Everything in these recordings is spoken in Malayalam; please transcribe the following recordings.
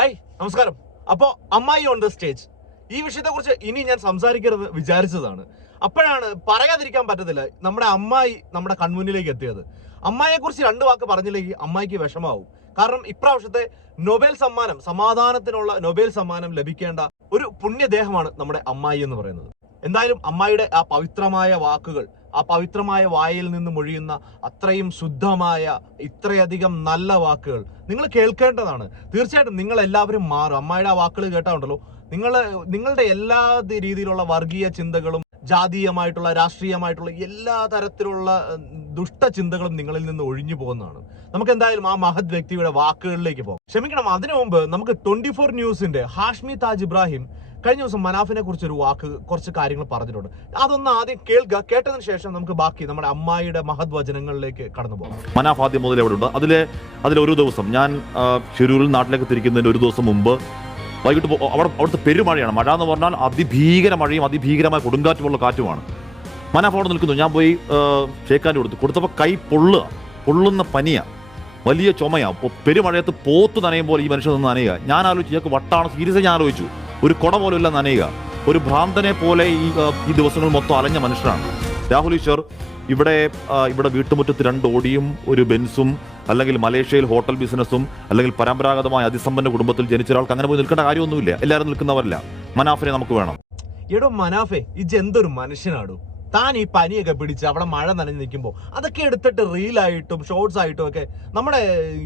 ഹായ് നമസ്കാരം. അപ്പോ അമ്മായി ഓൺ ദ സ്റ്റേജ് ഈ വിഷയത്തെ കുറിച്ച് ഇനി ഞാൻ സംസാരിക്കരുത് വിചാരിച്ചതാണ്. അപ്പോഴാണ് പറയാതിരിക്കാൻ പറ്റത്തില്ല നമ്മുടെ അമ്മായി നമ്മുടെ കൺമുന്നിലേക്ക് എത്തിയത്. അമ്മായിയെ കുറിച്ച് രണ്ട് വാക്ക് പറഞ്ഞില്ലെങ്കിൽ അമ്മായിക്ക് വിഷമാവും. കാരണം ഇപ്രാവശ്യത്തെ നൊബേൽ സമ്മാനം സമാധാനത്തിനുള്ള നൊബേൽ സമ്മാനം ലഭിക്കേണ്ട ഒരു പുണ്യദേഹമാണ് നമ്മുടെ അമ്മായി എന്ന് പറയുന്നത്. എന്തായാലും അമ്മായിയുടെ ആ പവിത്രമായ വാക്കുകൾ ആ പവിത്രമായ വായിൽ നിന്ന് മൊഴിയുന്ന അത്രയും ശുദ്ധമായ ഇത്രയധികം നല്ല വാക്കുകൾ. നിങ്ങൾ കേൾക്കേണ്ടതാണ്. തീർച്ചയായിട്ടും നിങ്ങൾ എല്ലാവരും മാറും. അമ്മായിയുടെ ആ വാക്കുകൾ കേട്ടാണ്ടല്ലോ നിങ്ങൾ നിങ്ങളുടെ എല്ലാ രീതിയിലുള്ള വർഗീയ ചിന്തകളും ജാതീയമായിട്ടുള്ള രാഷ്ട്രീയമായിട്ടുള്ള എല്ലാ തരത്തിലുള്ള ദുഷ്ട ചിന്തകളും നിങ്ങളിൽ നിന്ന് ഒഴിഞ്ഞു പോകുന്നതാണ്. നമുക്ക് എന്തായാലും ആ മഹത് വ്യക്തിയുടെ വാക്കുകളിലേക്ക് പോകാം. ക്ഷമിക്കണം അതിനു മുമ്പ് നമുക്ക് ട്വന്റി ഫോർ ന്യൂസിന്റെ ഹാഷ്മി താജ് ഇബ്രാഹിം കഴിഞ്ഞ ദിവസം മനാഫിനെ കുറിച്ച് ഒരു വാക്ക് കുറച്ച് കാര്യങ്ങൾ പറഞ്ഞിട്ടുണ്ട്. അതൊന്ന് ആദ്യം കേൾക്കുക കേട്ടതിന് ശേഷം നമുക്ക് ബാക്കി നമ്മുടെ അമ്മായിയുടെ മഹത് വചനങ്ങളിലേക്ക് കടന്നു പോകാം. മനാഫ് ആദ്യം മുതൽ എവിടെ ഉണ്ട്. അതിലെ അതിലൊരു ദിവസം ഞാൻ ഷിരൂരിൽ നാട്ടിലേക്ക് തിരിക്കുന്നതിന് ഒരു ദിവസം മുമ്പ് വൈകിട്ട് അവിടെ അവിടുത്തെ പെരുമഴയാണ്. മഴ എന്ന് പറഞ്ഞാൽ അതിഭീകര മഴയും അതിഭീകരമായ കൊടുങ്കാറ്റുമുള്ള കാറ്റുമാണ്. മനാഫ് അവിടെ നിൽക്കുന്നു. ഞാൻ പോയി ഷേക്കാന്റെ കൊടുത്തു കൊടുത്തപ്പോൾ കൈ പൊള്ളുക പൊള്ളുന്ന പനിയാണ് വലിയ ചുമയാണ് പെരുമഴയത്ത് പോത്ത് നനയുമ്പോൾ ഈ മനുഷ്യൻ നിന്ന് നനയുക. ഞാൻ ആലോചിച്ചു ഇയാൾക്ക് വട്ടാണ്. സീരിയസ് ഞാൻ ആലോചിച്ചു. ഒരു കുട പോലുമില്ല നനയുക. ഒരു ഭ്രാന്തനെ പോലെ ഈ ഈ ദിവസങ്ങൾ മൊത്തം അലഞ്ഞ മനുഷ്യനാണ്. രാഹുൽ ഈശ്വർ ഇവിടെ ഇവിടെ വീട്ടുമുറ്റത്ത് രണ്ട് ഓടിയും ഒരു ബെൻസും അല്ലെങ്കിൽ മലേഷ്യയിൽ ഹോട്ടൽ ബിസിനസ്സും അല്ലെങ്കിൽ പരമ്പരാഗതമായ അതിസമ്പന്ന കുടുംബത്തിൽ ജനിച്ച ഒരാൾക്ക് അങ്ങനെ പോയി നിൽക്കേണ്ട കാര്യമൊന്നുമില്ല. എല്ലാവരും നിൽക്കുന്നവരല്ല മനാഫിനെ നമുക്ക് വേണം. എടോ മനാഫെ ഇജ് എന്തൊരു മനുഷ്യനാടോ? താൻ ഈ പനിയൊക്കെ പിടിച്ച് അവിടെ മഴ നനഞ്ഞു നിൽക്കുമ്പോൾ അതൊക്കെ എടുത്തിട്ട് റീലായിട്ടും ഷോർട്സ് ആയിട്ടും ഒക്കെ നമ്മുടെ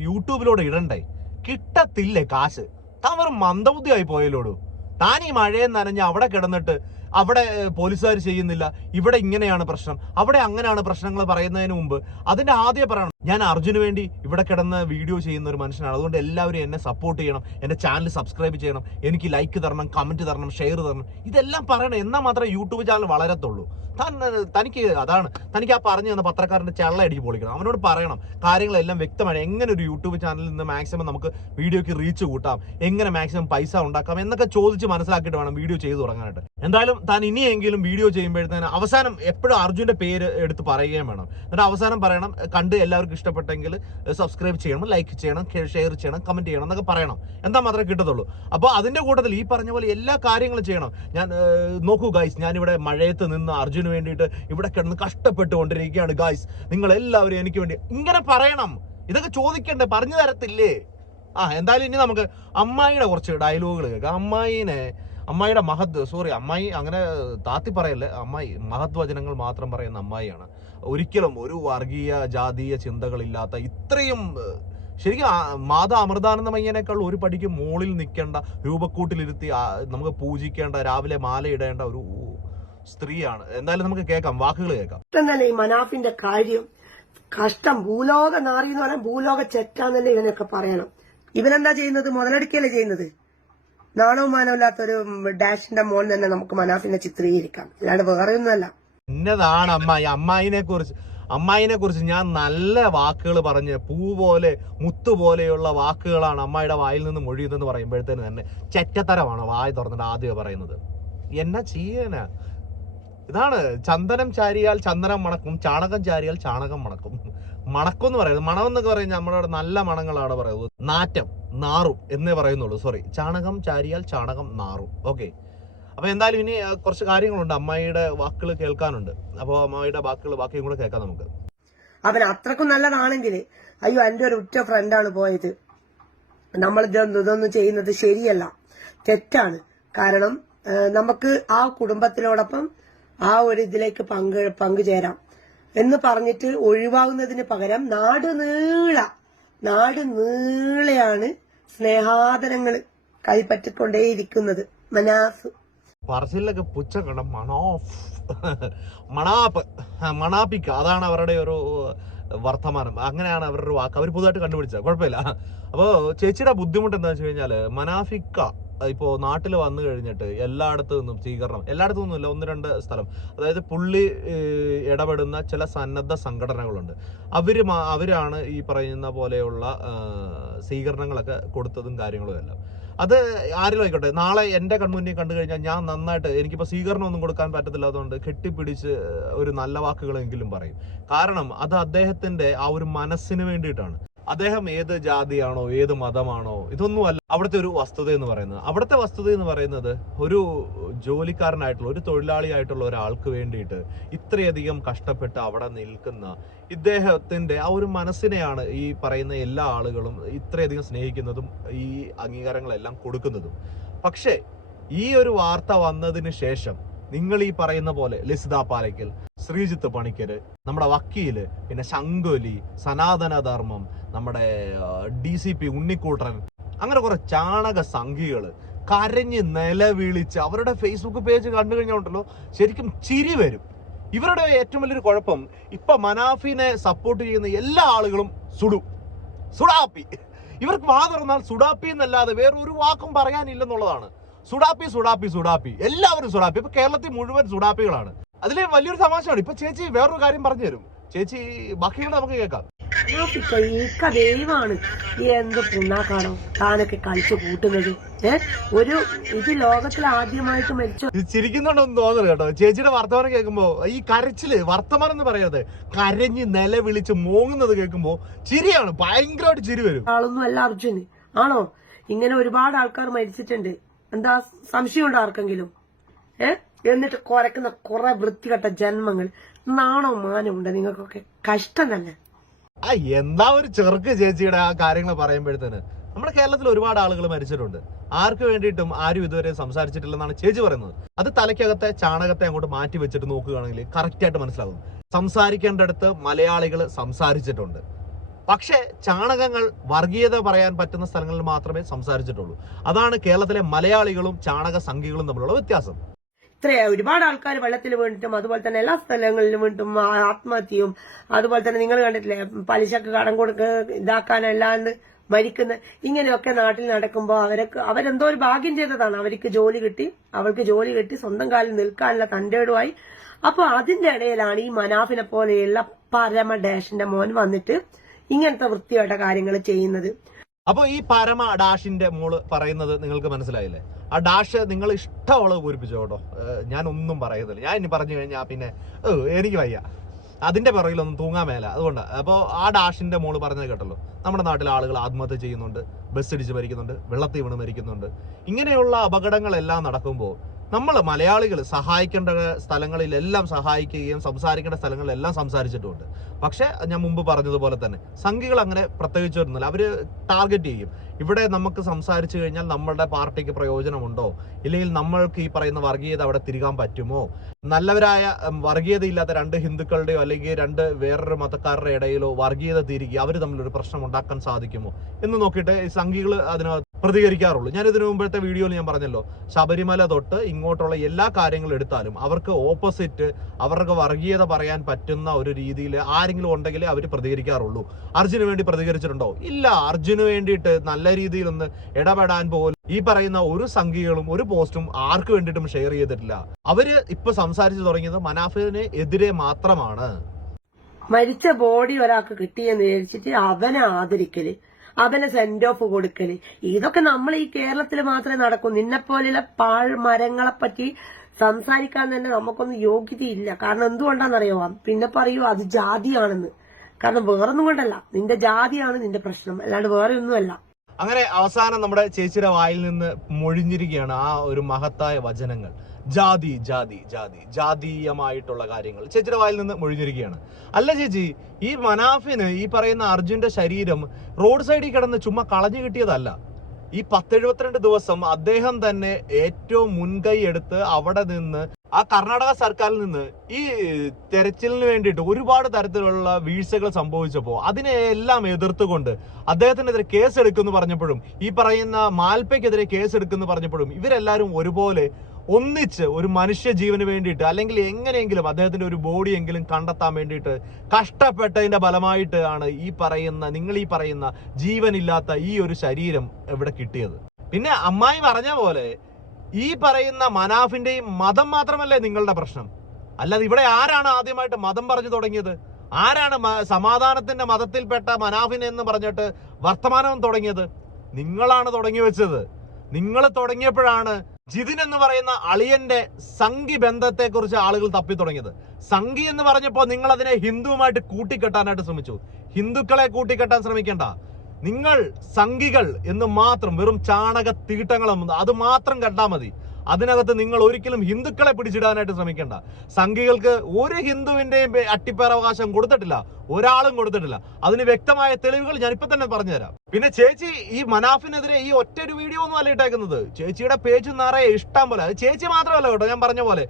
യൂട്യൂബിലൂടെ ഇടണ്ടേ? കിട്ടത്തില്ലേ കാശ്? താൻ വെറും മന്ദബുദ്ധിയായി പോയല്ലോടു? താൻ ഈ മഴയെ നനഞ്ഞ് അവിടെ കിടന്നിട്ട് അവിടെ പോലീസുകാർ ചെയ്യുന്നില്ല. ഇവിടെ ഇങ്ങനെയാണ് പ്രശ്നം. അവിടെ അങ്ങനെയാണ് പ്രശ്നങ്ങൾ പറയുന്നതിന് മുമ്പ്. അതിന്റെ ആദ്യം പറയണം ഞാൻ അർജുന് വേണ്ടി ഇവിടെ കിടന്ന് വീഡിയോ ചെയ്യുന്ന ഒരു മനുഷ്യനാണ്. അതുകൊണ്ട് എല്ലാവരും എന്നെ സപ്പോർട്ട് ചെയ്യണം. എന്റെ ചാനൽ സബ്സ്ക്രൈബ് ചെയ്യണം. എനിക്ക് ലൈക്ക് തരണം കമന്റ് തരണം ഷെയർ തരണം. ഇതെല്ലാം പറയണം. എന്നാൽ മാത്രമേ യൂട്യൂബ് ചാനൽ വളരത്തുള്ളൂ. താൻ തനിക്ക് അതാണ്. തനിക്ക് ആ പറഞ്ഞു തന്ന പത്രക്കാരന്റെ ചള്ള അടിക്ക് പൊളിക്കണം. അവനോട് പറയണം. കാര്യങ്ങളെല്ലാം വ്യക്തമായി എങ്ങനെ ഒരു യൂട്യൂബ് ചാനലിൽ നിന്ന് മാക്സിമം നമുക്ക് വീഡിയോക്ക് റീച്ച് കൂട്ടാം? എങ്ങനെ മാക്സിമം പൈസ ഉണ്ടാക്കാം? എന്നൊക്കെ ചോദിച്ച് മനസ്സിലാക്കിയിട്ട് വേണം വീഡിയോ ചെയ്തു തുടങ്ങാനായിട്ട്. എന്തായാലും താൻ ഇനിയെങ്കിലും വീഡിയോ ചെയ്യുമ്പോഴത്തേന് അവസാനം എപ്പോഴും അർജുന്റെ പേര് എടുത്ത് പറയുകയും വേണം. എന്നിട്ട് അവസാനം പറയണം കണ്ട് എല്ലാവർക്കും ഇഷ്ടപ്പെട്ടെങ്കിൽ സബ്സ്ക്രൈബ് ചെയ്യണം ലൈക്ക് ചെയ്യണം ഷെയർ ചെയ്യണം കമന്റ് ചെയ്യണം എന്നൊക്കെ പറയണം. എന്താ മാത്രമേ കിട്ടത്തുള്ളൂ. അപ്പോൾ അതിന്റെ കൂട്ടത്തിൽ ഈ പറഞ്ഞ പോലെ എല്ലാ കാര്യങ്ങളും ചെയ്യണം. ഞാൻ നോക്കൂ ഗൈസ് ഞാനിവിടെ മഴയത്ത് നിന്ന് അർജുന് വേണ്ടിയിട്ട് ഇവിടെ കിടന്ന് കഷ്ടപ്പെട്ടുകൊണ്ടിരിക്കുകയാണ്. ഗായ്സ് നിങ്ങൾ എല്ലാവരും എനിക്ക് വേണ്ടി ഇങ്ങനെ പറയണം. ഇതൊക്കെ ചോദിക്കണ്ടേ? പറഞ്ഞു തരത്തില്ലേ? ആ എന്തായാലും ഇനി നമുക്ക് അമ്മായിയുടെ കുറച്ച് ഡയലോഗുകൾ കേൾക്കാം. അമ്മായിനെ അമ്മായിയുടെ മഹത് സോറി അമ്മായി അങ്ങനെ താത്തി പറയല്ലേ? അമ്മായി മഹത് വചനങ്ങൾ മാത്രം പറയുന്ന അമ്മായിയാണ്. ഒരിക്കലും ഒരു വർഗീയ ജാതീയ ചിന്തകളില്ലാത്ത ഇത്രയും ശരിക്കും മാതാ അമൃതാനന്ദമയ്യനേക്കാൾ ഒരു പടിക്ക് മുകളിൽ നിൽക്കേണ്ട രൂപക്കൂട്ടിലിരുത്തി നമുക്ക് പൂജിക്കേണ്ട രാവിലെ മാല ഇടേണ്ട ഒരു സ്ത്രീയാണ്. എന്തായാലും നമുക്ക് കേൾക്കാം വാക്കുകൾ കേൾക്കാം. തന്നെ ഈ മനാഫിന്റെ കാര്യം? കഷ്ടം ഭൂലോക നാറി എന്ന് പറയാൻ ഭൂലോക ചെറ്റാന്ന് തന്നെ ഇവനൊക്കെ പറയണം. ഇവനെന്താ ചെയ്യുന്നത്? മുതലെടുക്കല്ലേ ചെയ്യുന്നത്? നാണവും മാനവും ഇല്ലാത്തൊരു ഡാഷിന്റെ മോൻ തന്നെ നമുക്ക് മനാഫിനെ ചിത്രീകരിക്കാം. അല്ലാണ്ട് വേറെ ഒന്നുമല്ല എന്നതാണ് അമ്മായി. അമ്മായിനെ കുറിച്ച് അമ്മായിനെ കുറിച്ച് ഞാൻ നല്ല വാക്കുകൾ പറഞ്ഞ് പൂ പോലെ മുത്തു പോലെയുള്ള വാക്കുകളാണ് അമ്മായിയുടെ വായിൽ നിന്ന് മൊഴിയുന്നതെന്ന് പറയുമ്പോഴത്തേന് തന്നെ ചെറ്റത്തരമാണ് വായ തുറന്നിട്ട് ആദ്യമേ പറയുന്നത്. എന്നാ ചെയ്യാനാ? ഇതാണ് ചന്ദനം ചാരിയാൽ ചന്ദനം മണക്കും ചാണകം ചാരിയാൽ ചാണകം മണക്കും. മണക്കും എന്ന് പറയുന്നത് മണം എന്നൊക്കെ പറയുന്നത് നമ്മുടെ അവിടെ നല്ല മണങ്ങളാണ് പറയുന്നത്. നാറ്റം നാറും എന്നേ പറയുന്നുള്ളൂ. സോറി ചാണകം ചാരിയാൽ ചാണകം നാറും. ഓക്കെ അപ്പൊ എന്തായാലും ഇനി കുറച്ച് കാര്യങ്ങളുണ്ട്. അമ്മായിയുടെ വാക്കുകൾ കേൾക്കാനുണ്ട്. അപ്പോൾ അമ്മായിയുടെ വാക്കുകൾ ബാക്കിയും കൂടെ കേൾക്കാം നമുക്ക്. അവൻ അത്രക്കും നല്ലതാണെങ്കിൽ അയ്യോ എന്റെ ഒരു ഉറ്റ ഫ്രണ്ടാണ് പോയത്. നമ്മൾ ഇതൊന്നും ചെയ്യുന്നത് ശരിയല്ല. തെറ്റാണ്. കാരണം നമുക്ക് ആ കുടുംബത്തിനോടൊപ്പം ആ ഒരു ഇതിലേക്ക് പങ്ക് പങ്കുചേരാം. എന്ന് പറഞ്ഞിട്ട് ഒഴിവാകുന്നതിന് പകരം നാട് നീള നാട് നീളയാണ് സ്നേഹാദരങ്ങൾ കൈപ്പറ്റിക്കൊണ്ടേയിരിക്കുന്നത്. മനാസ് പറച്ചിലൊക്കെ കണ്ട മണോഫ്. മണാപ്പ്. മണാപ്പിക്ക. അതാണ് അവരുടെ ഒരു വർത്തമാനം. അങ്ങനെയാണ് അവരുടെ വാക്ക്. അവർ പുതുതായിട്ട് കണ്ടുപിടിച്ചത്. കുഴപ്പമില്ല. അപ്പോൾ ചേച്ചിയുടെ ബുദ്ധിമുട്ട് എന്താ വെച്ച് കഴിഞ്ഞാൽ മനാഫിക്ക ഇപ്പോൾ നാട്ടിൽ വന്നു കഴിഞ്ഞിട്ട് എല്ലായിടത്തു നിന്നും സ്വീകരണം എല്ലായിടത്തു നിന്നുമില്ല ഒന്ന് രണ്ട് സ്ഥലം. അതായത് പുള്ളി ഇടപെടുന്ന ചില സന്നദ്ധ സംഘടനകളുണ്ട്. അവർ അവരാണ് ഈ പറയുന്ന പോലെയുള്ള സ്വീകരണങ്ങളൊക്കെ കൊടുത്തതും കാര്യങ്ങളും എല്ലാം. അത് ആരും ആയിക്കോട്ടെ നാളെ എന്റെ കൺമുന്നിൽ കണ്ടു കഴിഞ്ഞാൽ ഞാൻ നന്നായിട്ട് എനിക്കിപ്പോൾ സ്വീകരണം ഒന്നും കൊടുക്കാൻ പറ്റത്തില്ലാത്തതുകൊണ്ട് കെട്ടിപ്പിടിച്ച് ഒരു നല്ല വാക്കുകളെങ്കിലും പറയും. കാരണം അത് അദ്ദേഹത്തിന്റെ ആ ഒരു മനസ്സിന് വേണ്ടിയിട്ടാണ്. അദ്ദേഹം ഏത് ജാതിയാണോ ഏത് മതമാണോ ഇതൊന്നുമല്ല. അവിടുത്തെ ഒരു വസ്തുത എന്ന് പറയുന്നത്. അവിടുത്തെ വസ്തുത എന്ന് പറയുന്നത് ഒരു ജോലിക്കാരനായിട്ടുള്ള ഒരു തൊഴിലാളിയായിട്ടുള്ള ഒരാൾക്ക് വേണ്ടിയിട്ട് ഇത്രയധികം കഷ്ടപ്പെട്ട് അവിടെ നിൽക്കുന്ന ഇദ്ദേഹത്തിന്റെ ആ ഒരു മനസ്സിനെയാണ് ഈ പറയുന്ന എല്ലാ ആളുകളും ഇത്രയധികം സ്നേഹിക്കുന്നതും ഈ അംഗീകാരങ്ങളെല്ലാം കൊടുക്കുന്നതും. പക്ഷേ ഈ ഒരു വാർത്ത വന്നതിന് ശേഷം നിങ്ങൾ ഈ പറയുന്ന പോലെ ലിസിതാ പാലയ്ക്കൽ ശ്രീജിത്ത് പണിക്കർ നമ്മുടെ വക്കീൽ പിന്നെ ശങ്കുലി സനാതനധർമ്മം നമ്മുടെ ഡി സി പി ഉണ്ണിക്കൂട്ടൻ അങ്ങനെ കുറെ ചാണക സംഘികൾ കരഞ്ഞ് നിലവിളിച്ച് അവരുടെ ഫേസ്ബുക്ക് പേജ് കണ്ടു കഴിഞ്ഞാൽ ഉണ്ടല്ലോ ശരിക്കും ചിരി വരും. ഇവരുടെ ഏറ്റവും വലിയൊരു കുഴപ്പം ഇപ്പൊ മനാഫിനെ സപ്പോർട്ട് ചെയ്യുന്ന എല്ലാ ആളുകളും സുഡു സുഡാപ്പി. ഇവർക്ക് വാ തുറന്നാൽ സുഡാപ്പി എന്നല്ലാതെ വേറെ ഒരു വാക്കും പറയാനില്ലെന്നുള്ളതാണ്. സുഡാപ്പി സുഡാപ്പി സുഡാപ്പി. എല്ലാവരും സുഡാപ്പി. ഇപ്പൊ കേരളത്തിൽ മുഴുവൻ സുഡാപ്പികളാണ്. അതിലെ വലിയൊരു തമാശയാണ്. ഇപ്പൊ ചേച്ചി വേറൊരു കാര്യം പറഞ്ഞു തരും. ചേച്ചി ബാക്കിയുള്ള നമുക്ക് കേൾക്കാം. ഈക്ക ദൈവമാണ് ഈ എന്ത് പുണ്ണാക്കാണോ താനൊക്കെ കളിച്ചു കൂട്ടുന്നത്? ഏ? ഒരു ഇത് ലോകത്തിൽ ആദ്യമായിട്ട് മരിച്ചു ചിരിക്കുന്നുണ്ടോന്ന് തോന്നുന്നു കേട്ടോ. ചേച്ചിയുടെ വർത്തമാനം കേൾക്കുമ്പോ ഈ കരച്ചിൽ വർത്തമാനം എന്ന് പറയാതെ കരഞ്ഞ് നിലവിളിച്ച് മോങ്ങുന്നത് കേൾക്കുമ്പോ ചിരിയാണ്. ഭയങ്കരമായിട്ട് ചിരി വരും. ആളൊന്നും അല്ല അർജുന്. ആണോ? ഇങ്ങനെ ഒരുപാട് ആൾക്കാർ മരിച്ചിട്ടുണ്ട്. എന്താ സംശയമുണ്ടോ ആർക്കെങ്കിലും? ഏ? എന്നിട്ട് കുരക്കുന്ന കുറെ വൃത്തികെട്ട ജന്മങ്ങൾ നാണോ മാനമുണ്ട് നിങ്ങൾക്കൊക്കെ കഷ്ടം തന്നെ ആ എന്താ ഒരു ചെറുക്ക് ചേച്ചിയുടെ ആ കാര്യങ്ങൾ പറയുമ്പോഴത്തേന് നമ്മുടെ കേരളത്തിൽ ഒരുപാട് ആളുകൾ മരിച്ചിട്ടുണ്ട്. ആർക്ക് വേണ്ടിയിട്ടും ആരും ഇതുവരെ സംസാരിച്ചിട്ടില്ലെന്നാണ് ചേച്ചി പറയുന്നത്. അത് തലയ്ക്കകത്തെ ചാണകത്തെ അങ്ങോട്ട് മാറ്റി വെച്ചിട്ട് നോക്കുകയാണെങ്കിൽ കറക്റ്റ് ആയിട്ട് മനസ്സിലാകും. സംസാരിക്കേണ്ടടുത്ത് മലയാളികൾ സംസാരിച്ചിട്ടുണ്ട്. പക്ഷേ ചാണകങ്ങൾ വർഗീയത പറയാൻ പറ്റുന്ന സ്ഥലങ്ങളിൽ മാത്രമേ സംസാരിച്ചിട്ടുള്ളൂ. അതാണ് കേരളത്തിലെ മലയാളികളും ചാണക സംഖ്യകളും തമ്മിലുള്ള വ്യത്യാസം. ഇത്രയാ. ഒരുപാട് ആൾക്കാർ വെള്ളത്തിൽ വീണിട്ടും അതുപോലെ തന്നെ എല്ലാ സ്ഥലങ്ങളിലും വീണിട്ടും ആ ആത്മഹത്യയും അതുപോലെ തന്നെ നിങ്ങൾ കണ്ടിട്ടില്ലേ പലിശക്ക് കടം കൊടുക്ക ഇതാക്കാനല്ലാണ്ട് മരിക്കുന്ന ഇങ്ങനെയൊക്കെ നാട്ടിൽ നടക്കുമ്പോൾ അവരൊക്കെ അവരെന്തോ ഒരു ഭാഗ്യം ചെയ്തതാണ്. അവർക്ക് ജോലി കിട്ടി അവൾക്ക് ജോലി കിട്ടി സ്വന്തം കാലിൽ നിൽക്കാനുള്ള തന്റെടുമായി അപ്പൊ അതിന്റെ ഇടയിലാണ് ഈ മനാഫിനെ പോലെയുള്ള പരമ ഡാഷിന്റെ മോൻ വന്നിട്ട് ഇങ്ങനത്തെ വൃത്തിയായിട്ട കാര്യങ്ങൾ ചെയ്യുന്നത്. അപ്പൊ ഈ പരമ ഡാഷിന്റെ മോൾ പറയുന്നത് നിങ്ങൾക്ക് മനസ്സിലായില്ലേ? ആ ഡാഷ് നിങ്ങൾ ഇഷ്ടമുള്ളത് പൂരിപ്പിച്ചോ കേട്ടോ. ഒന്നും പറയുന്നില്ല. ഞാൻ ഇനി പറഞ്ഞു കഴിഞ്ഞാൽ പിന്നെ എനിക്ക് വയ്യ. അതിന്റെ പിറകിലൊന്നും തൂങ്ങാൻ മേല. അതുകൊണ്ട്. അപ്പോൾ ആ ഡാഷിന്റെ മോൾ പറഞ്ഞത് കേട്ടല്ലോ. നമ്മുടെ നാട്ടിലെ ആളുകൾ ആത്മഹത്യ ചെയ്യുന്നുണ്ട് ബസ് ഇടിച്ച് മരിക്കുന്നുണ്ട് വെള്ളത്തിൽ വീണ് മരിക്കുന്നുണ്ട്. ഇങ്ങനെയുള്ള അപകടങ്ങളെല്ലാം നടക്കുമ്പോൾ നമ്മൾ മലയാളികൾ സഹായിക്കേണ്ട സ്ഥലങ്ങളിലെല്ലാം സഹായിക്കുകയും സംസാരിക്കേണ്ട സ്ഥലങ്ങളിലെല്ലാം സംസാരിച്ചിട്ടുമുണ്ട്. പക്ഷേ ഞാൻ മുമ്പ് പറഞ്ഞതുപോലെ തന്നെ സംഘികൾ അങ്ങനെ പ്രത്യേകിച്ച് വരുന്നില്ല. അവർ ടാർഗറ്റ് ചെയ്യും. ഇവിടെ നമുക്ക് സംസാരിച്ചു കഴിഞ്ഞാൽ നമ്മളുടെ പാർട്ടിക്ക് പ്രയോജനമുണ്ടോ? ഇല്ലെങ്കിൽ നമ്മൾക്ക് ഈ പറയുന്ന വർഗീയത അവിടെ തിരികാൻ പറ്റുമോ? നല്ലവരായ വർഗീയത ഇല്ലാത്ത രണ്ട് ഹിന്ദുക്കളുടെയോ അല്ലെങ്കിൽ രണ്ട് വേറൊരു മതക്കാരുടെ ഇടയിലോ വർഗീയത തിരികെ അവർ തമ്മിലൊരു പ്രശ്നം ഉണ്ടാക്കാൻ സാധിക്കുമോ എന്ന് നോക്കിയിട്ട് ഈ സംഘികൾ അതിന് പ്രതികരിക്കാറുള്ളൂ. ഞാൻ ഇതിനു മുമ്പത്തെ വീഡിയോയിൽ ഞാൻ പറഞ്ഞല്ലോ ശബരിമല തൊട്ട് ഇങ്ങോട്ടുള്ള എല്ലാ കാര്യങ്ങളും എടുത്താലും അവർക്ക് ഓപ്പോസിറ്റ് അവർക്ക് വർഗീയത പറയാൻ പറ്റുന്ന ഒരു രീതിയിൽ ആരെങ്കിലും ഉണ്ടെങ്കിലേ അവർ പ്രതികരിക്കാറുള്ളൂ. അർജുന് വേണ്ടി പ്രതികരിച്ചിട്ടുണ്ടോ? ഇല്ല. അർജുന് വേണ്ടിയിട്ട് നല്ല രീതിയിൽ ഒന്ന് ഇടപെടാൻ പോലും ഈ പറയുന്ന ഒരു സംഖ്യകളും ഒരു പോസ്റ്റും ആർക്ക് വേണ്ടിയിട്ടും ഷെയർ ചെയ്തിട്ടില്ല. അവർ ഇപ്പൊ സംസാരിച്ചു തുടങ്ങിയത് മനാഫിന് എതിരെ മാത്രമാണ്. മരിച്ച ബോഡി ഒരാൾക്ക് കിട്ടിയെന്ന് വിചാരിച്ചിട്ട് അവനെ ആദരിക്കൽ അവനെ സെൻഡ് ഓഫ് കൊടുക്കൽ. ഇതൊക്കെ നമ്മൾ ഈ കേരളത്തിൽ മാത്രമേ നടക്കൂ. നിന്നെ പോലെയുള്ള പാഴ് മരങ്ങളെ പറ്റി സംസാരിക്കാൻ തന്നെ നമുക്കൊന്നും യോഗ്യതയില്ല. കാരണം എന്തുകൊണ്ടാണെന്നറിയോ? പിന്നെ പറയൂ അത് ജാതിയാണെന്ന്. കാരണം വേറൊന്നും കൊണ്ടല്ല. നിന്റെ ജാതിയാണ് നിന്റെ പ്രശ്നം. അല്ലാണ്ട് വേറെ ഒന്നുമല്ല. അങ്ങനെ അവസാനം നമ്മുടെ ചേച്ചിയുടെ വായിൽ നിന്ന് മൊഴിഞ്ഞിരിക്കുകയാണ് ആ ഒരു മഹത്തായ വചനങ്ങൾ. ജാതി ജാതി ജാതി ജാതീയമായിട്ടുള്ള കാര്യങ്ങൾ. ചേച്ചിയുടെ വായിൽ നിന്ന് മൊഴിഞ്ഞിരിക്കുകയാണ്. അല്ല ചേച്ചി ഈ മനാഫിന് ഈ പറയുന്ന അർജുന്റെ ശരീരം റോഡ് സൈഡിൽ കിടന്ന് ചുമ്മാ കളഞ്ഞു കിട്ടിയതല്ല. ഈ പത്തെഴുപത്തിരണ്ട് ദിവസം അദ്ദേഹം തന്നെ ഏറ്റവും മുൻകൈ എടുത്ത് അവിടെ നിന്ന് ആ കർണാടക സർക്കാരിൽ നിന്ന് ഈ തെരച്ചിലിന് വേണ്ടിയിട്ട് ഒരുപാട് തരത്തിലുള്ള വീഴ്ചകൾ സംഭവിച്ചപ്പോൾ അതിനെ എല്ലാം എതിർത്തുകൊണ്ട് അദ്ദേഹത്തിനെതിരെ കേസ് എടുക്കുമെന്ന് പറഞ്ഞപ്പോഴും ഈ പറയുന്ന മാൽപ്പയ്ക്കെതിരെ കേസ് എടുക്കുമെന്ന് പറഞ്ഞപ്പോഴും ഇവരെല്ലാവരും ഒരുപോലെ ഒന്നിച്ച് ഒരു മനുഷ്യ ജീവന് വേണ്ടിയിട്ട് അല്ലെങ്കിൽ എങ്ങനെയെങ്കിലും അദ്ദേഹത്തിന്റെ ഒരു ബോഡി എങ്കിലും കണ്ടെത്താൻ വേണ്ടിയിട്ട് കഷ്ടപ്പെട്ടതിന്റെ ഫലമായിട്ട് ആണ് ഈ പറയുന്ന നിങ്ങൾ ഈ പറയുന്ന ജീവനില്ലാത്ത ഈ ഒരു ശരീരം ഇവിടെ കിട്ടിയത്. പിന്നെ അമ്മായി പറഞ്ഞ പോലെ ഈ പറയുന്ന മനാഫിന്റെയും മതം മാത്രമല്ലേ നിങ്ങളുടെ പ്രശ്നം. അല്ലാതെ ഇവിടെ ആരാണ് ആദ്യമായിട്ട് മതം പറഞ്ഞു തുടങ്ങിയത്? ആരാണ് സമാധാനത്തിന്റെ മതത്തിൽപ്പെട്ട മനാഫിൻ എന്ന് പറഞ്ഞിട്ട് വർത്തമാനം തുടങ്ങിയത്? നിങ്ങളാണ് തുടങ്ങി വെച്ചത്. നിങ്ങൾ തുടങ്ങിയപ്പോഴാണ് ജിതിൻ എന്ന് പറയുന്ന അളിയന്റെ സംഘി ബന്ധത്തെ കുറിച്ച് ആളുകൾ തപ്പി തുടങ്ങിയത് സംഘി എന്ന് പറഞ്ഞപ്പോ നിങ്ങൾ അതിനെ ഹിന്ദുവുമായിട്ട് കൂട്ടിക്കെട്ടാനായിട്ട് ശ്രമിച്ചു. ഹിന്ദുക്കളെ കൂട്ടിക്കെട്ടാൻ ശ്രമിക്കേണ്ട. നിങ്ങൾ സംഘികൾ എന്ന് മാത്രം വെറും ചാണക തീട്ടങ്ങളും അത് മാത്രം കണ്ടാൽ മതി. അതിനകത്ത് നിങ്ങൾ ഒരിക്കലും ഹിന്ദുക്കളെ പിടിച്ചിടാനായിട്ട് ശ്രമിക്കേണ്ട. സംഘികൾക്ക് ഒരു ഹിന്ദുവിന്റെയും അട്ടിപ്പേറവകാശം കൊടുത്തിട്ടില്ല. ഒരാളും കൊടുത്തിട്ടില്ല. അതിന് വ്യക്തമായ തെളിവുകൾ ഞാനിപ്പോ തന്നെ പറഞ്ഞുതരാം. പിന്നെ ചേച്ചി ഈ മനാഫിനെതിരെ ഈ ഒറ്റ ഒരു വീഡിയോ ഒന്നും അല്ല ഇട്ടേക്കുന്നത്. ചേച്ചിയുടെ പേജ് നിറയെ ഇഷ്ടം പോലെ. അത് ചേച്ചി മാത്രമല്ല കേട്ടോ ഞാൻ പറഞ്ഞ പോലെ.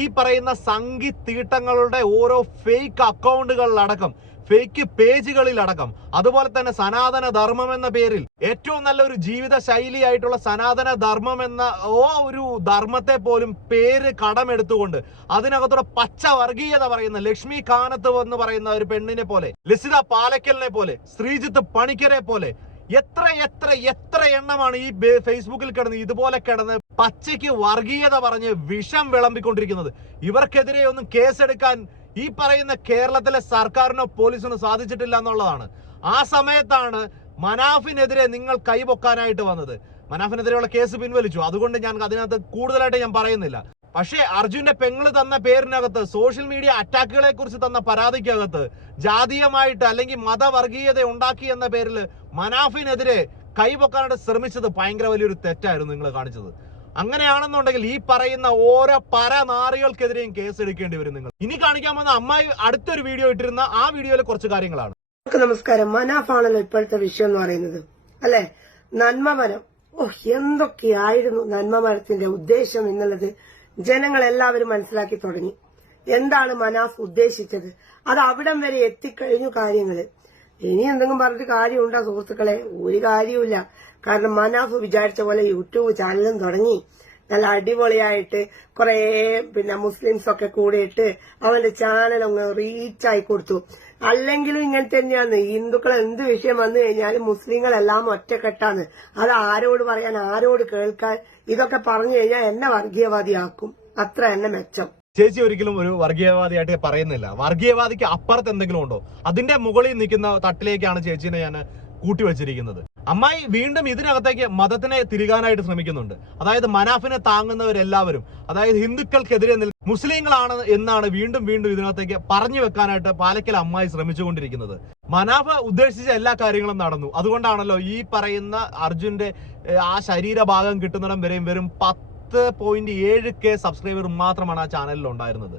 ഈ പറയുന്ന സംഘി തീട്ടങ്ങളുടെ ഓരോ ഫേക്ക് അക്കൗണ്ടുകളിലടക്കം ഫേക്ക് പേജുകളിൽ അടക്കം അതുപോലെ തന്നെ സനാതന ധർമ്മം എന്ന പേരിൽ ഏറ്റവും നല്ലൊരു ജീവിത ശൈലിയായിട്ടുള്ള സനാതന ധർമ്മം എന്ന ഓ ഒരു ധർമ്മത്തെ പോലും പേര് കടമെടുത്തുകൊണ്ട് അതിനകത്തൂടെ പച്ച വർഗീയത പറയുന്ന ലക്ഷ്മി കാനത്ത് എന്ന് പറയുന്ന ഒരു പെണ്ണിനെ പോലെ ലസിത പാലക്കലിനെ പോലെ ശ്രീജിത്ത് പണിക്കരെ പോലെ എത്ര എത്ര എത്ര എണ്ണമാണ് ഈ ഫേസ്ബുക്കിൽ കിടന്ന് ഇതുപോലെ കിടന്ന് പച്ചയ്ക്ക് വർഗീയത പറഞ്ഞ് വിഷം വിളമ്പിക്കൊണ്ടിരിക്കുന്നത്. ഇവർക്കെതിരെ ഒന്നും കേസെടുക്കാൻ ഈ പറയുന്ന കേരളത്തിലെ സർക്കാരിനോ പോലീസിനോ സാധിച്ചിട്ടില്ല എന്നുള്ളതാണ്. ആ സമയത്താണ് മനാഫിനെതിരെ നിങ്ങൾ കൈപൊക്കാനായിട്ട് വന്നത്. മനാഫിനെതിരെയുള്ള കേസ് പിൻവലിച്ചു. അതുകൊണ്ട് ഞാൻ അതിനകത്ത് കൂടുതലായിട്ട് ഞാൻ പറയുന്നില്ല. പക്ഷേ അർജുന്റെ പെങ്ങൾ തന്ന പേരിനകത്ത് സോഷ്യൽ മീഡിയ അറ്റാക്കുകളെ കുറിച്ച് തന്ന പരാതിക്കകത്ത് ജാതീയമായിട്ട് അല്ലെങ്കിൽ മതവർഗീയത ഉണ്ടാക്കി എന്ന പേരിൽ മനാഫിനെതിരെ കൈപൊക്കാനായിട്ട് ശ്രമിച്ചത് ഭയങ്കര വലിയൊരു തെറ്റായിരുന്നു നിങ്ങൾ കാണിച്ചത്. അങ്ങനെയാണെന്നുണ്ടെങ്കിൽ ഈ പറയുന്ന ഓരോ പരനാറികൾക്കെതിരെയും കേസ് എടുക്കേണ്ടി വരും നിങ്ങൾ. ഇനി കാണിക്കാൻ വന്ന അമ്മായി അടുത്തൊരു വീഡിയോ ഇട്ടിരുന്ന ആ വീഡിയോയിലെ കുറച്ച് കാര്യങ്ങളാണ്. നമസ്കാരം? മനാഫാണല്ലോ ഇപ്പോഴത്തെ വിഷയം എന്ന് പറയുന്നത്. അല്ലെ? നന്മമരം. ഓ എന്തൊക്കെയായിരുന്നു നന്മമരത്തിന്റെ ഉദ്ദേശം എന്നുള്ളത് ജനങ്ങൾ എല്ലാവരും മനസ്സിലാക്കി തുടങ്ങി. എന്താണ് മനാഫ് ഉദ്ദേശിച്ചത്? അത് അവിടം വരെ എത്തിക്കഴിഞ്ഞു കാര്യങ്ങൾ. ഇനി എന്തെങ്കിലും പറഞ്ഞിട്ട് കാര്യമുണ്ടോ സുഹൃത്തുക്കളെ? ഒരു കാര്യവുമില്ല. കാരണം മനാഫ് വിചാരിച്ച പോലെ യൂട്യൂബ് ചാനലും തുടങ്ങി. നല്ല അടിപൊളിയായിട്ട് കുറെ പിന്നെ മുസ്ലിംസ് ഒക്കെ കൂടിയിട്ട് അവന്റെ ചാനൽ അങ്ങ് റീച്ചായി കൊടുത്തു. അല്ലെങ്കിലും ഇങ്ങനെ തന്നെയാണ്. ഹിന്ദുക്കൾ എന്ത് വിഷയം വന്നു കഴിഞ്ഞാലും മുസ്ലിങ്ങളെല്ലാം ഒറ്റക്കെട്ടാണ്. അത് ആരോട് പറയാൻ ആരോട് കേൾക്കാൻ ഇതൊക്കെ പറഞ്ഞു കഴിഞ്ഞാൽ എന്നെ വർഗീയവാദിയാക്കും. അത്ര എന്നെ മെച്ചം. ചേച്ചി ഒരിക്കലും ഒരു വർഗീയവാദിയായിട്ട് പറയുന്നില്ല. വർഗീയവാദിക്ക് അപ്പുറത്ത് എന്തെങ്കിലും ഉണ്ടോ? അതിന്റെ മുകളിൽ നിൽക്കുന്ന തട്ടിലേക്കാണ് ചേച്ചിനെ ഞാൻ കൂട്ടിവെച്ചിരിക്കുന്നത്. അമ്മായി വീണ്ടും ഇതിനകത്തേക്ക് മതത്തിനെ തിരികാനായിട്ട് ശ്രമിക്കുന്നുണ്ട്. അതായത് മനാഫിനെ താങ്ങുന്നവരെല്ലാവരും അതായത് ഹിന്ദുക്കൾക്കെതിരെ മുസ്ലിങ്ങളാണ് എന്നാണ് വീണ്ടും വീണ്ടും ഇതിനകത്തേക്ക് പറഞ്ഞു വെക്കാനായിട്ട് പാലക്കൽ അമ്മായി ശ്രമിച്ചുകൊണ്ടിരിക്കുന്നത്. മനാഫ് ഉദ്ദേശിച്ച എല്ലാ കാര്യങ്ങളും നടന്നു. അതുകൊണ്ടാണല്ലോ ഈ പറയുന്ന അർജുന്റെ ആ ശരീരഭാഗം കിട്ടുന്നിടം വരെയും വെറും പത്ത് പോയിന്റ് ഏഴ് കെ സബ്സ്ക്രൈബർ മാത്രമാണ് ആ ചാനലിൽ ഉണ്ടായിരുന്നത്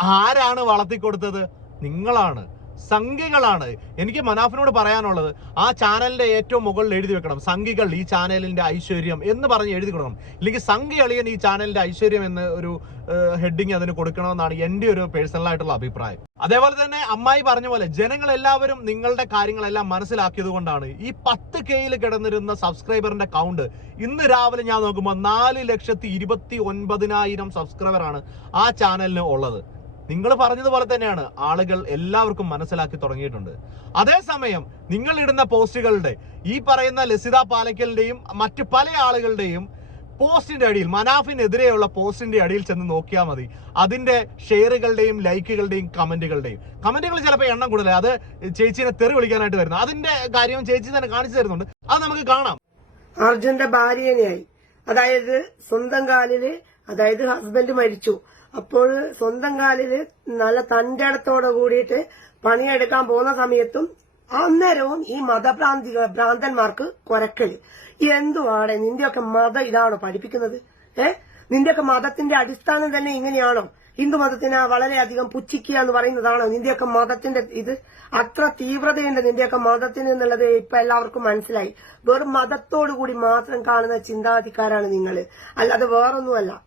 ആരാണ് വളർത്തിക്കൊടുത്തത്? നിങ്ങളാണ്. സംഘികളാണ് എനിക്ക് മനാഫിനോട് പറയാനുള്ളത്. ആ ചാനലിന്റെ ഏറ്റവും മുകളിൽ എഴുതി വെക്കണം. സംഘികൾ ഈ ചാനലിന്റെ ഐശ്വര്യം എന്ന് പറഞ്ഞ് എഴുതി കൊടുക്കണം. ഇല്ലെങ്കിൽ സംഘി അളിയൻ ഈ ചാനലിന്റെ ഐശ്വര്യം എന്ന് ഒരു ഹെഡിങ് അതിന് കൊടുക്കണമെന്നാണ് എന്റെ ഒരു പേഴ്സണൽ ആയിട്ടുള്ള അഭിപ്രായം. അതേപോലെ തന്നെ അമ്മായി പറഞ്ഞ പോലെ ജനങ്ങൾ എല്ലാവരും നിങ്ങളുടെ കാര്യങ്ങളെല്ലാം മനസ്സിലാക്കിയത് കൊണ്ടാണ് ഈ പത്ത് കെയിൽ കിടന്നിരുന്ന സബ്സ്ക്രൈബറിന്റെ കൗണ്ട് ഇന്ന് രാവിലെ ഞാൻ നോക്കുമ്പോൾ നാല് ലക്ഷത്തി ഇരുപത്തി ഒൻപതിനായിരം സബ്സ്ക്രൈബറാണ് ആ ചാനലിന് ഉള്ളത്. നിങ്ങൾ പറഞ്ഞതുപോലെ തന്നെയാണ് ആളുകൾ എല്ലാവർക്കും മനസ്സിലാക്കി തുടങ്ങിയിട്ടുണ്ട്. അതേസമയം നിങ്ങൾ ഇടുന്ന പോസ്റ്റുകളുടെ ഈ പറയുന്ന ലസിത പാലക്കലിന്റെയും മറ്റ് പല ആളുകളുടെയും പോസ്റ്റിന്റെ അടിയിൽ മനാഫിനെതിരെയുള്ള പോസ്റ്റിന്റെ അടിയിൽ ചെന്ന് നോക്കിയാൽ മതി. അതിന്റെ ഷെയറുകളുടെയും ലൈക്കുകളുടെയും കമന്റുകളുടെയും. കമന്റുകൾ ചിലപ്പോൾ എണ്ണം കൂടുതൽ അത് ചേച്ചിനെ തെറി വിളിക്കാനായിട്ട് വരുന്നു. അതിന്റെ കാര്യം ചേച്ചി തന്നെ കാണിച്ചു തരുന്നുണ്ട്. അത് നമുക്ക് കാണാം. അർജുന്റെ ഭാര്യനെയായി അതായത് സ്വന്തം കാലിൽ അതായത് ഹസ്ബൻഡ് മരിച്ചു. അപ്പോൾ സ്വന്തം കാലിൽ നല്ല തന്റെടത്തോടെ കൂടിയിട്ട് പണിയെടുക്കാൻ പോകുന്ന സമയത്തും അന്നേരവും ഈ മതഭ്രാന്തി ഭ്രാന്തന്മാർക്ക് കൊരക്കൽ. എന്തുവാടെ നിന്റെയൊക്കെ മതം ഇതാണോ പഠിപ്പിക്കുന്നത്? ഏ? നിന്റെയൊക്കെ മതത്തിന്റെ അടിസ്ഥാനം തന്നെ ഇങ്ങനെയാണോ? ഹിന്ദു മതത്തിനെ വളരെയധികം പുച്ഛിക്കുക എന്ന് പറയുന്നതാണോ നിന്റെയൊക്കെ മതത്തിന്റെ ഇത്? അത്ര തീവ്രതയുണ്ട് നിന്റെയൊക്കെ മതത്തിന് എന്നുള്ളത് ഇപ്പൊ എല്ലാവർക്കും മനസ്സിലായി. വെറും മതത്തോടു കൂടി മാത്രം കാണുന്ന ചിന്താഗതിക്കാരാണ് നിങ്ങൾ അല്ലാതെ വേറൊന്നുമല്ല.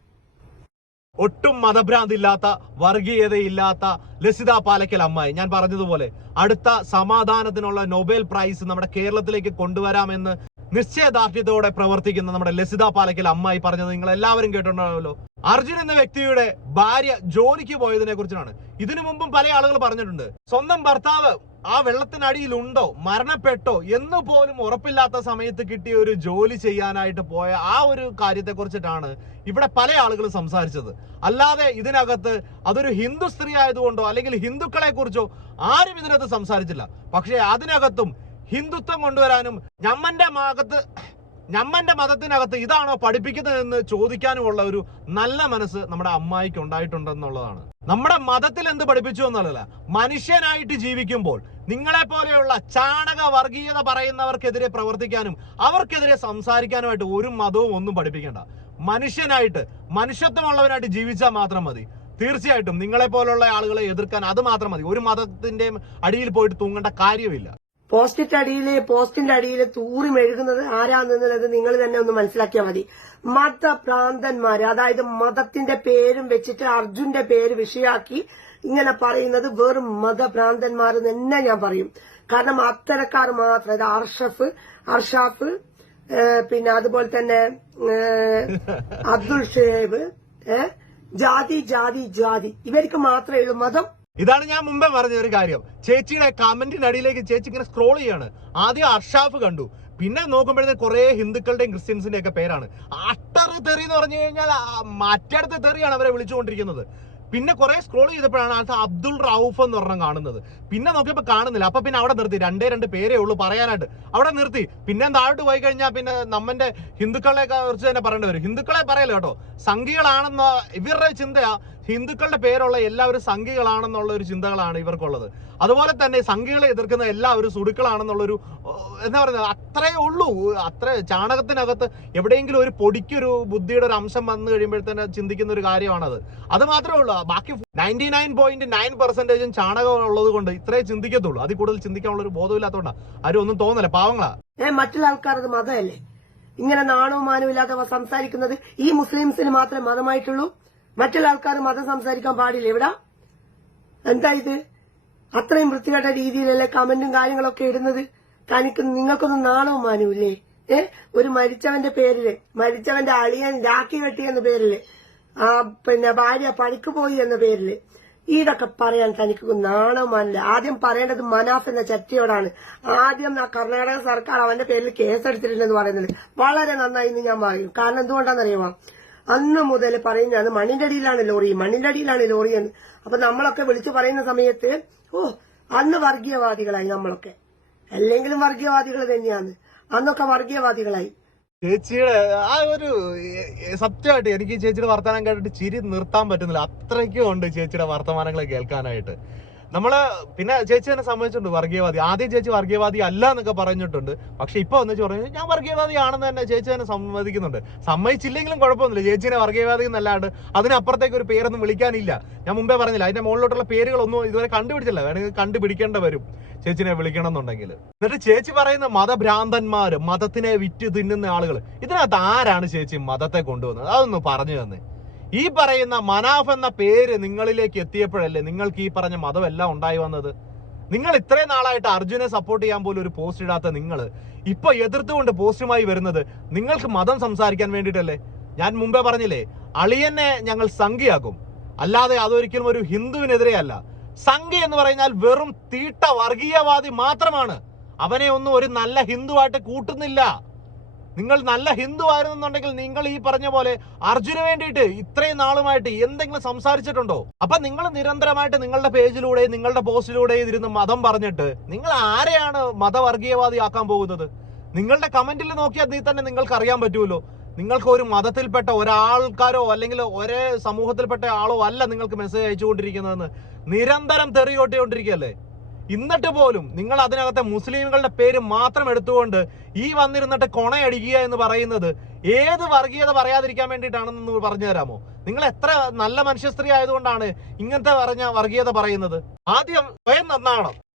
ഒട്ടും മതഭ്രാന്തില്ലാത്ത വർഗീയതയില്ലാത്ത ലസിത പാലക്കൽ അമ്മായി. ഞാൻ പറഞ്ഞതുപോലെ അടുത്ത സമാധാനത്തിനുള്ള നൊബേൽ പ്രൈസ് നമ്മുടെ കേരളത്തിലേക്ക് കൊണ്ടുവരാമെന്ന് നിശ്ചയദാർഢ്യത്തോടെ പ്രവർത്തിക്കുന്ന നമ്മുടെ ലസിത പാലക്കിൽ അമ്മായി പറഞ്ഞത് നിങ്ങൾ എല്ലാവരും കേട്ടിട്ടുണ്ടാവുമല്ലോ. അർജുൻ എന്ന വ്യക്തിയുടെ ഭാര്യ ജോലിക്ക് പോയതിനെ കുറിച്ചാണ്. ഇതിനു മുമ്പും പല ആളുകൾ പറഞ്ഞിട്ടുണ്ട്. സ്വന്തം ഭർത്താവ് ആ വെള്ളത്തിനടിയിൽ ഉണ്ടോ മരണപ്പെട്ടോ? എന്ന് പോലും ഉറപ്പില്ലാത്ത സമയത്ത് കിട്ടിയ ഒരു ജോലി ചെയ്യാനായിട്ട് പോയ ആ ഒരു കാര്യത്തെ കുറിച്ചിട്ടാണ് ഇവിടെ പല ആളുകളും സംസാരിച്ചത്. അല്ലാതെ ഇതിനകത്ത് അതൊരു ഹിന്ദു സ്ത്രീ ആയതുകൊണ്ടോ അല്ലെങ്കിൽ ഹിന്ദുക്കളെ കുറിച്ചോ ആരും ഇതിനകത്ത് സംസാരിച്ചില്ല. പക്ഷേ അതിനകത്തും ഹിന്ദുത്വം കൊണ്ടുവരാനും ഞമ്മന്റെ മാകത്ത് ഞമ്മന്റെ മതത്തിനകത്ത് ഇതാണോ പഠിപ്പിക്കുന്നതെന്ന് ചോദിക്കാനുമുള്ള ഒരു നല്ല മനസ്സ് നമ്മുടെ അമ്മായിക്ക് ഉണ്ടായിട്ടുണ്ടെന്നുള്ളതാണ്. നമ്മുടെ മതത്തിൽ എന്ത് പഠിപ്പിച്ചു എന്നല്ല മനുഷ്യനായിട്ട് ജീവിക്കുമ്പോൾ നിങ്ങളെ പോലെയുള്ള ചാണക വർഗീയത പറയുന്നവർക്കെതിരെ പ്രവർത്തിക്കാനും അവർക്കെതിരെ സംസാരിക്കാനുമായിട്ട് ഒരു മതവും ഒന്നും പഠിപ്പിക്കേണ്ട. മനുഷ്യനായിട്ട് മനുഷ്യത്വമുള്ളവനായിട്ട് ജീവിച്ചാൽ മാത്രം മതി. തീർച്ചയായിട്ടും നിങ്ങളെ പോലുള്ള ആളുകളെ എതിർക്കാൻ അത് മാത്രം മതി. ഒരു മതത്തിന്റെയും അടിയിൽ പോയിട്ട് തൂങ്ങേണ്ട കാര്യമില്ല പോസ്റ്റിന്റെ അടിയിൽ പോസ്റ്റിന്റെ അടിയിൽ തൂറി മെഴുകുന്നത് ആരാന്നുള്ളത് നിങ്ങൾ തന്നെ ഒന്ന് മനസ്സിലാക്കിയാൽ മതി. മതഭ്രാന്തന്മാര് അതായത് മതത്തിന്റെ പേരും വെച്ചിട്ട് അർജുന്റെ പേര് വിഷയാക്കി ഇങ്ങനെ പറയുന്നത് വെറും മതഭ്രാന്തന്മാർ തന്നെ ഞാൻ പറയും. കാരണം അത്തരക്കാർ മാത്രം ഇത് അർഷഫ് അർഷാഫ് പിന്നെ അതുപോലെ തന്നെ അബ്ദുൾ ഷേബ് ജാതി ജാതി ജാതി. ഇവർക്ക് മാത്രമേ ഉള്ളൂ മതം. ഇതാണ് ഞാൻ മുമ്പേ പറഞ്ഞ ഒരു കാര്യം. ചേച്ചിയുടെ കമന്റിന്റെ അടിയിലേക്ക് ചേച്ചി ഇങ്ങനെ സ്ക്രോൾ ചെയ്യാണ്. ആദ്യം അർഷാഫ് കണ്ടു. പിന്നെ നോക്കുമ്പോഴത്തേക്ക് കുറെ ഹിന്ദുക്കളുടെയും ക്രിസ്ത്യൻസിന്റെ ഒക്കെ പേരാണ്. അട്ടറ് തെറി എന്ന് പറഞ്ഞു കഴിഞ്ഞാൽ മറ്റടുത്ത തെറിയാണ് അവരെ വിളിച്ചുകൊണ്ടിരിക്കുന്നത്. പിന്നെ കുറെ സ്ക്രോൾ ചെയ്തപ്പോഴാണ് അത് അബ്ദുൾ റൌഫ് എന്ന് പറഞ്ഞ കാണുന്നത്. പിന്നെ നോക്കിയപ്പോൾ കാണുന്നില്ല. അപ്പൊ പിന്നെ അവിടെ നിർത്തി. രണ്ടേ രണ്ട് പേരേ ഉള്ളൂ പറയാനായിട്ട്. അവിടെ നിർത്തി. പിന്നെ താഴോട്ട് പോയി കഴിഞ്ഞാൽ പിന്നെ നമ്മന്റെ ഹിന്ദുക്കളെ കുറിച്ച് തന്നെ പറയേണ്ടി വരും. ഹിന്ദുക്കളെ പറയല്ലോ കേട്ടോ? സംഘികളാണെന്ന ഇവരുടെ ചിന്തയാ. ഹിന്ദുക്കളുടെ പേരുള്ള എല്ലാവരും സംഘികളാണെന്നുള്ള ഒരു ചിന്തകളാണ് ഇവർക്കുള്ളത്. അതുപോലെ തന്നെ സംഘികളെ എതിർക്കുന്ന എല്ലാവരും സുടുക്കളാണെന്നുള്ളൊരു എന്താ പറയുന്നത് അത്രേ ഉള്ളൂ. അത്ര ചാണകത്തിനകത്ത് എവിടെയെങ്കിലും ഒരു പൊടിക്കൊരു ബുദ്ധിയുടെ ഒരു അംശം വന്നു കഴിയുമ്പോഴത്തേന് ചിന്തിക്കുന്ന ഒരു കാര്യമാണത്. അത് മാത്രമേ ഉള്ളൂ. ബാക്കി നയന്റി നയൻ പോയിന്റ് നയൻ പെർസെന്റേജും ചാണകം ഉള്ളത് കൊണ്ട് ഇത്രേ ചിന്തിക്കത്തുള്ളൂ. അതിൽ കൂടുതൽ ചിന്തിക്കാനുള്ള ഒരു ബോധമില്ലാത്തതുകൊണ്ടാണ് ആരും ഒന്നും തോന്നല പാവങ്ങളാ. ഏ മറ്റുള്ള ആൾക്കാരത് മതമല്ലേ? ഇങ്ങനെ നാണവും മാനവും ഇല്ലാതെ സംസാരിക്കുന്നത് ഈ മുസ്ലിംസിന് മാത്രമേ മതമായിട്ടുള്ളൂ? മറ്റുള്ള ആൾക്കാർ മതം സംസാരിക്കാൻ പാടില്ല. എവിടാ? എന്താ ഇത്? അത്രയും വൃത്തികെട്ട രീതിയിലല്ലേ കമന്റും കാര്യങ്ങളൊക്കെ ഇടുന്നത്? തനിക്ക് നിങ്ങൾക്കൊന്നും നാണവും മാനവും ഏ? ഒരു മരിച്ചവന്റെ പേരിൽ മരിച്ചവന്റെ അളിയൻ രാഖി കെട്ടി എന്ന പേരിൽ ആ പിന്നെ ഭാര്യ പണിക്ക് പോയി എന്ന പേരിൽ ഈടൊക്കെ പറയാൻ തനിക്ക് നാണമാനില്ല ആദ്യം പറയേണ്ടത് മനാഫ് എന്ന ചട്ടിയോടാണ് ആദ്യം കർണാടക സർക്കാർ അവന്റെ പേരിൽ കേസെടുത്തിട്ടില്ലെന്ന് പറയുന്നത്. വളരെ നന്നായി എന്ന് ഞാൻ പറയും കാരണം എന്തുകൊണ്ടാണെന്നറിയാമോ? അന്ന് മുതൽ പറയുന്നതാണ് മണ്ണിന്റെ അടിയിലാണ് ലോറി മണ്ണിന്റെ അടിയിലാണ് ലോറി എന്ന്. അപ്പൊ നമ്മളൊക്കെ വിളിച്ചു പറയുന്ന സമയത്ത് ഓ അന്ന് വർഗീയവാദികളായി നമ്മളൊക്കെ. അല്ലെങ്കിലും വർഗീയവാദികൾ തന്നെയാണ്. അന്നൊക്കെ വർഗീയവാദികളായി. ചേച്ചിയുടെ ആ ഒരു സത്യമായിട്ട് എനിക്ക് ചേച്ചിയുടെ വർത്തമാനം കേട്ടിട്ട് ചിരി നിർത്താൻ പറ്റുന്നില്ല. അത്രയ്ക്കും ഉണ്ട് ചേച്ചിയുടെ വർത്തമാനങ്ങൾ കേൾക്കാനായിട്ട്. നമ്മൾ പിന്നെ ചേച്ചി തന്നെ സമ്മതിച്ചിട്ടുണ്ട് വർഗീയവാദി. ആദ്യം ചേച്ചി വർഗീയവാദി അല്ല എന്നൊക്കെ പറഞ്ഞിട്ടുണ്ട്. പക്ഷെ ഇപ്പൊ ഒന്നിച്ച് പറഞ്ഞു ഞാൻ വർഗീയവാദി ആണെന്ന് തന്നെ ചേച്ചി തന്നെ സമ്മതിക്കുന്നുണ്ട്. സമ്മതിച്ചില്ലെങ്കിലും കുഴപ്പമൊന്നുമില്ല. ചേച്ചിനെ വർഗീയവാദി എന്നല്ലാണ്ട് അതിനപ്പുറത്തേക്ക് ഒരു പേരൊന്നും വിളിക്കാനില്ല. ഞാൻ മുമ്പേ പറഞ്ഞില്ല അതിന്റെ മുകളിലോട്ടുള്ള പേരുകളൊന്നും ഇതുവരെ കണ്ടുപിടിച്ചില്ല വേണമെങ്കിൽ കണ്ടുപിടിക്കേണ്ട വരും ചേച്ചിനെ വിളിക്കണം എന്നുണ്ടെങ്കിൽ എന്നിട്ട് ചേച്ചി പറയുന്ന മതഭ്രാന്തന്മാര് മതത്തിനെ വിറ്റ് തിന്നുന്ന ആളുകൾ ഇതിനകത്ത് ആരാണ് ചേച്ചി മതത്തെ കൊണ്ടുവന്നത്? അതൊന്ന് പറഞ്ഞു തന്നെ. ഈ പറയുന്ന മനാഫ് എന്ന പേര് നിങ്ങളിലേക്ക് എത്തിയപ്പോഴല്ലേ നിങ്ങൾക്ക് ഈ പറഞ്ഞ മതമെല്ലാം ഉണ്ടായി വന്നത്? നിങ്ങൾ ഇത്രയും നാളായിട്ട് അർജുനെ സപ്പോർട്ട് ചെയ്യാൻ പോലും ഒരു പോസ്റ്റ് ഇടാത്ത നിങ്ങൾ ഇപ്പൊ എതിർത്തുകൊണ്ട് പോസ്റ്റുമായി വരുന്നത് നിങ്ങൾക്ക് മതം സംസാരിക്കാൻ വേണ്ടിയിട്ടല്ലേ? ഞാൻ മുമ്പേ പറഞ്ഞില്ലേ അളിയനെ ഞങ്ങൾ സംഖ്യയാക്കും അല്ലാതെ അതൊരിക്കലും ഒരു ഹിന്ദുവിനെതിരെയല്ല. സംഖ്യ എന്ന് പറഞ്ഞാൽ വെറും തീട്ട വർഗീയവാദി മാത്രമാണ്. അവനെ ഒന്നും ഒരു നല്ല ഹിന്ദുവായിട്ട് കൂട്ടുന്നില്ല. നിങ്ങൾ നല്ല ഹിന്ദു ആയിരുന്നുണ്ടെങ്കിൽ നിങ്ങൾ ഈ പറഞ്ഞ പോലെ അർജുന് വേണ്ടിയിട്ട് ഇത്രയും നാളുമായിട്ട് എന്തെങ്കിലും സംസാരിച്ചിട്ടുണ്ടോ? അപ്പൊ നിങ്ങൾ നിരന്തരമായിട്ട് നിങ്ങളുടെ പേജിലൂടെ നിങ്ങളുടെ പോസ്റ്റിലൂടെ ഇരുന്ന് മതം പറഞ്ഞിട്ട് നിങ്ങൾ ആരെയാണ് മതവർഗീയവാദി ആക്കാൻ പോകുന്നത്? നിങ്ങളുടെ കമന്റിൽ നോക്കിയാൽ നീ തന്നെ നിങ്ങൾക്ക് അറിയാൻ പറ്റുമല്ലോ. നിങ്ങൾക്ക് ഒരു മതത്തിൽപ്പെട്ട ഒരാൾക്കാരോ അല്ലെങ്കിൽ ഒരേ സമൂഹത്തിൽപ്പെട്ട ആളോ അല്ല നിങ്ങൾക്ക് മെസ്സേജ് അയച്ചുകൊണ്ടിരിക്കുന്നതെന്ന്. നിരന്തരം തെറിയോട്ടിക്കൊണ്ടിരിക്കുകയല്ലേ? എന്നിട്ട് പോലും നിങ്ങൾ അതിനകത്തെ മുസ്ലിമുകളുടെ പേര് മാത്രം എടുത്തുകൊണ്ട് ഈ വന്നിരുന്നിട്ട് കൊണയടിക്കുക എന്ന് പറയുന്നത് ഏത് വർഗീയത പറയാതിരിക്കാൻ വേണ്ടിയിട്ടാണെന്ന് പറഞ്ഞു തരാമോ? നിങ്ങൾ എത്ര നല്ല മനുഷ്യ സ്ത്രീ ആയതുകൊണ്ടാണ് ഇങ്ങനത്തെ പറഞ്ഞ വർഗീയത പറയുന്നത്? ആദ്യം സ്വയം നന്നാവണം.